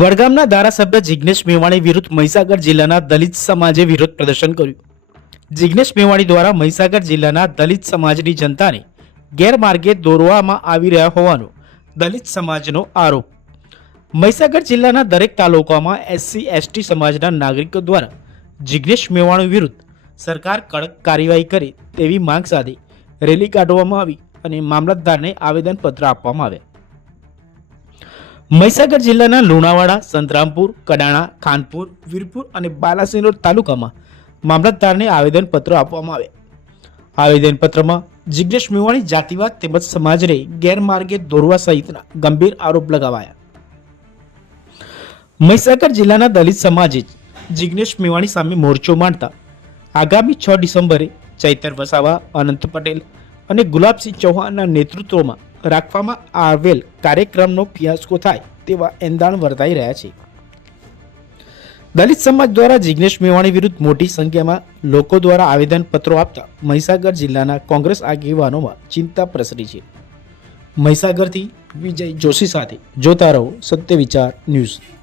વડગામના ધારાસભ્ય જિગ્નેશ મેવાણી વિરુદ્ધ મહીસાગર જિલ્લાના દલિત સમાજે વિરોધ પ્રદર્શન કર્યું. જિગ્નેશ મેવાણી દ્વારા મહીસાગર જિલ્લાના દલિત સમાજની જનતાને ગેરમાર્ગે દોરવામાં આવી રહ્યા હોવાનો દલિત સમાજનો આરોપ. મહીસાગર જિલ્લાના દરેક તાલુકામાં એસસી, એસટી સમાજના નાગરિકો દ્વારા જિગ્નેશ મેવાણી વિરુદ્ધ સરકાર કડક કાર્યવાહી કરે તેવી માંગ સાથે રેલી કાઢવામાં આવી અને મામલતદારને આવેદનપત્ર આપવામાં આવ્યા. મહીસાગર જિલ્લાના લુણાવાડા, સંતરામપુર, કડાણા, ખાનપુર, વીરપુર અને બાલાસિનોર તાલુકામાં મામલતદારને આવેદનપત્ર આપવામાં આવે. આવેદનપત્રમાં જિજ્ઞેશ મેવાણી જાતિવાદ તેમજ સમાજને ગેરમાર્ગે દોરવા સહિતના ગંભીર આરોપ લગાવાયા. મહીસાગર જિલ્લાના દલિત સમાજે જિજ્ઞેશ મેવાણી સામે મોરચો માંડતા આગામી છ ડિસેમ્બરે ચૈતર વસાવા, અનંત પટેલ અને ગુલાબસિંહ ચૌહાણના નેતૃત્વમાં રાખવામાં આવેલ કાર્યક્રમનો ફિયાસ્કો થાય તેવા એંધાણ વર્તાઈ રહ્યા છે. દલિત સમાજ દ્વારા જિગ્નેશ મેવાણી વિરુદ્ધ મોટી સંખ્યામાં લોકો દ્વારા આવેદનપત્રો આપતા મહીસાગર જિલ્લાના કોંગ્રેસ આગેવાનોમાં ચિંતા પ્રસરી છે. મહીસાગરથી વિજય જોશી સાથે જોતા રહો સત્ય વિચાર ન્યૂઝ.